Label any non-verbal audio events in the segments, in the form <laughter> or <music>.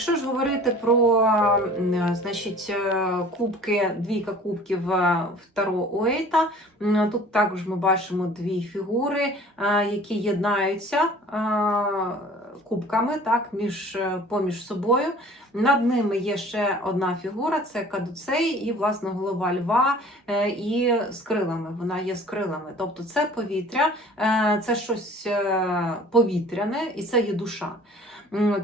Якщо ж говорити про значить, е, кубки, двійка кубків е, Таро Уейта, тут також ми бачимо дві фігури, е, які єднаються е, кубками так, між, е, поміж собою. Над ними є ще одна фігура це кадуцей і, власне, голова льва е, і з крилами. Вона є з крилами. Тобто це повітря, е, це щось е, повітряне і це є душа.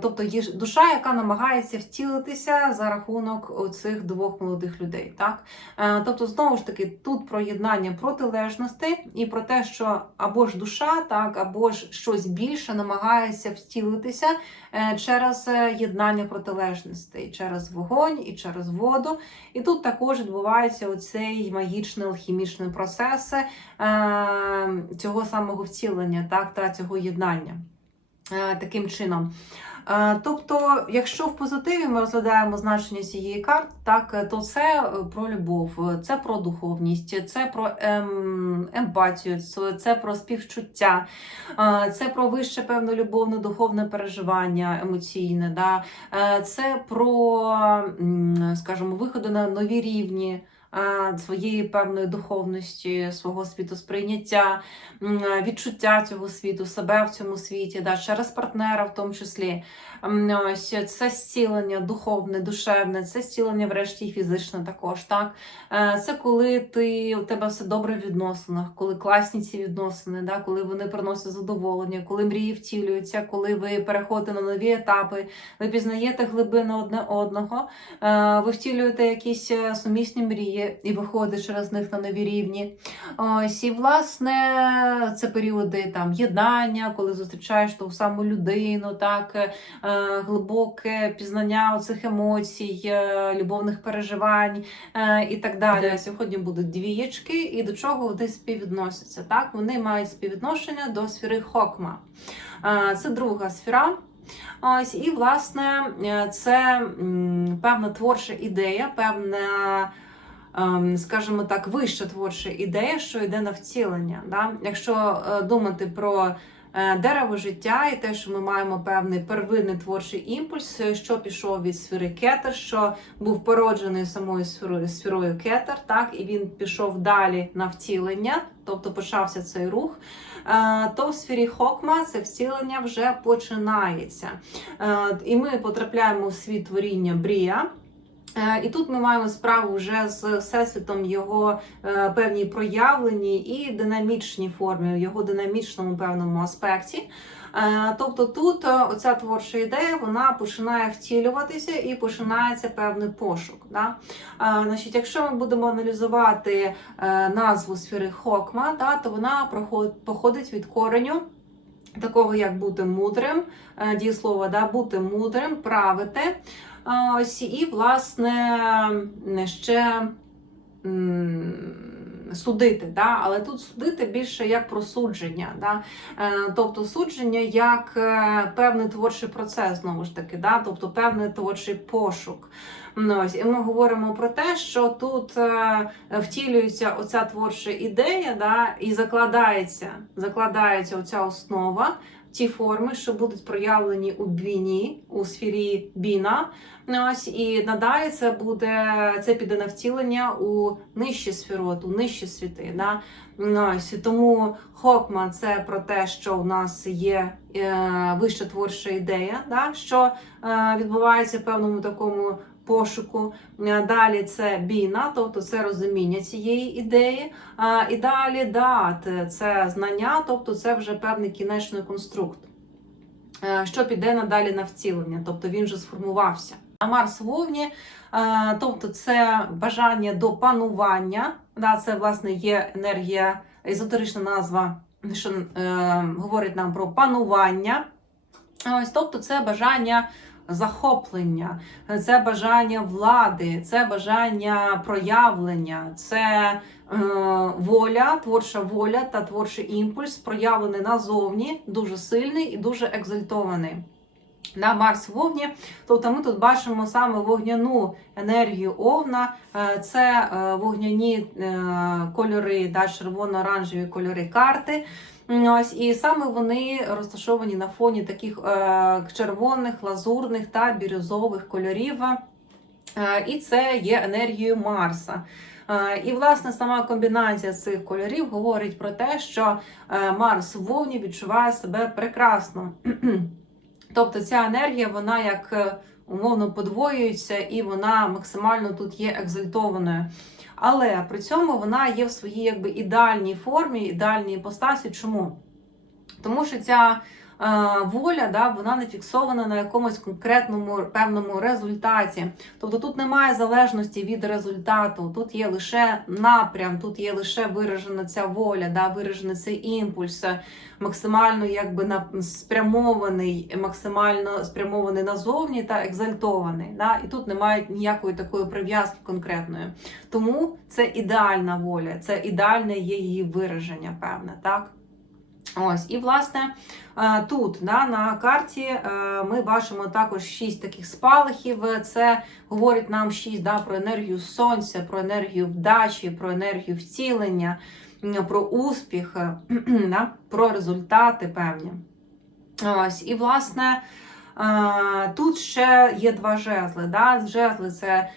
Тобто є душа, яка намагається втілитися за рахунок оцих двох молодих людей. Так? Е, Тобто, знову ж таки, тут про єднання протилежностей і про те, що або ж душа, так, або ж щось більше намагається втілитися е, через е, єднання протилежностей, через вогонь і через воду. І тут також відбувається оцей магічний алхімічний процес цього самого втілення, так, та цього єднання. Е, Таким чином. Е, Тобто, якщо в позитиві ми розглядаємо значення цієї карти, так е, то це про любов, це про духовність, це про ем, емпатію, це- про співчуття, це про вище певне любовне духовне переживання емоційне. Да? Це про, скажімо, виходи на нові рівні. Своєї певної духовності, свого світосприйняття, відчуття цього світу, себе в цьому світі, да, через партнера в тому числі. Ось це зцілення духовне, душевне, це зцілення, врешті, фізичне також. Так? Е, Це коли ти, у тебе все добре в відносинах, коли класні ці відносини, да? коли вони приносять задоволення, коли мрії втілюються, коли ви переходите на нові етапи, ви пізнаєте глибини одне одного, е, ви втілюєте якісь е, сумісні мрії і виходите через них на нові рівні. Ось, і, власне, це періоди там єднання, коли зустрічаєш ту саму людину, так, е, глибоке пізнання оцих емоцій, е, любовних переживань е, і так далі. Сьогодні будуть двієчки, і до чого вони співвідносяться. Так, вони мають співвідношення до сфери Хокма. Це друга сфера. Ось, і, власне, це певна творча ідея, певна скажімо так, вища творча ідея, що йде на втілення. Да? Якщо е, думати про е, дерево життя і те, що ми маємо певний первинний творчий імпульс, е, що пішов від сфери кетер, що був породжений самою сферою, сферою кетер, так, і він пішов далі на втілення, тобто почався цей рух. То в сфері Хокма це втілення вже починається. І ми потрапляємо в світ творіння Брія. Е, І тут ми маємо справу вже з всесвітом його е, певній проявленій і динамічній формі, в його динамічному певному аспекті. Е, Тобто тут оця творча ідея вона починає втілюватися і починається певний пошук. Да? Значить, якщо ми будемо аналізувати назву сфери Хокма, да, то вона походить від кореню. Такого як бути мудрим, дієслова, да, бути мудрим, правити. Ось і, власне, ще судити. Да? Але тут судити більше як про судження. Да? Е, Тобто судження як е, певний творчий процес, знову ж таки, да? тобто певний творчий пошук. Ну, Ось, і ми говоримо про те, що тут е, втілюється оця творча ідея, да, і закладається, закладається оця основа, ті форми, що будуть проявлені у біні, у сфері біна. Ось і надалі це буде це піде на втілення у нижчі сферот, у нижчі світи. Да? Ось тому Хокма це про те, що у нас є е, вища творча ідея, да? що е, відбувається в певному такому пошуку. Е, Далі це біна, тобто це розуміння цієї ідеї. І далі дат це знання, тобто це вже певний кінечний конструкт, е, що піде надалі на втілення, тобто він вже сформувався. А Марс в Овні, е, тобто це бажання до панування. Да, Це власне є енергія, езотерична назва, що е, говорить нам про панування. Ось, тобто, це бажання захоплення, це бажання влади, це бажання проявлення, це е, воля, творча воля та творчий імпульс, проявлений назовні, дуже сильний і дуже екзальтований. На Марс в Овні, тобто ми тут бачимо саме вогняну енергію Овна, Е, це е, вогняні е, кольори, да, червоно-оранжеві кольори карти. Ось і саме вони розташовані на фоні таких червоних, лазурних та бірюзових кольорів. І це є енергією Марса. І, власне, сама комбінація цих кольорів говорить про те, що Марс в вовні відчуває себе прекрасно. <clears throat> Тобто ця енергія, вона як е, умовно подвоюється, і вона максимально тут є екзальтованою. Але при цьому вона є в своїй якби ідеальній формі, ідеальній іпостасі. Чому? Тому що ця воля, да, вона не фіксована на якомусь конкретному певному результаті. Тобто тут немає залежності від результату, тут є лише напрям, тут є лише виражена ця воля, да, виражений цей імпульс, е, максимально якби на спрямований, максимально спрямований назовні та екзальтований. Да, і тут немає ніякої такої прив'язки конкретної. Тому це ідеальна воля, це ідеальне є її вираження, певне, так? Ось, і власне е, тут да, на карті е, ми бачимо також шість таких спалахів. Це говорить нам шість да, про енергію сонця, про енергію вдачі, про енергію вцілення, про успіх, е, <clears throat> да, про результати певні. Ось, і власне. Тут ще є два жезли. Да? Жезли це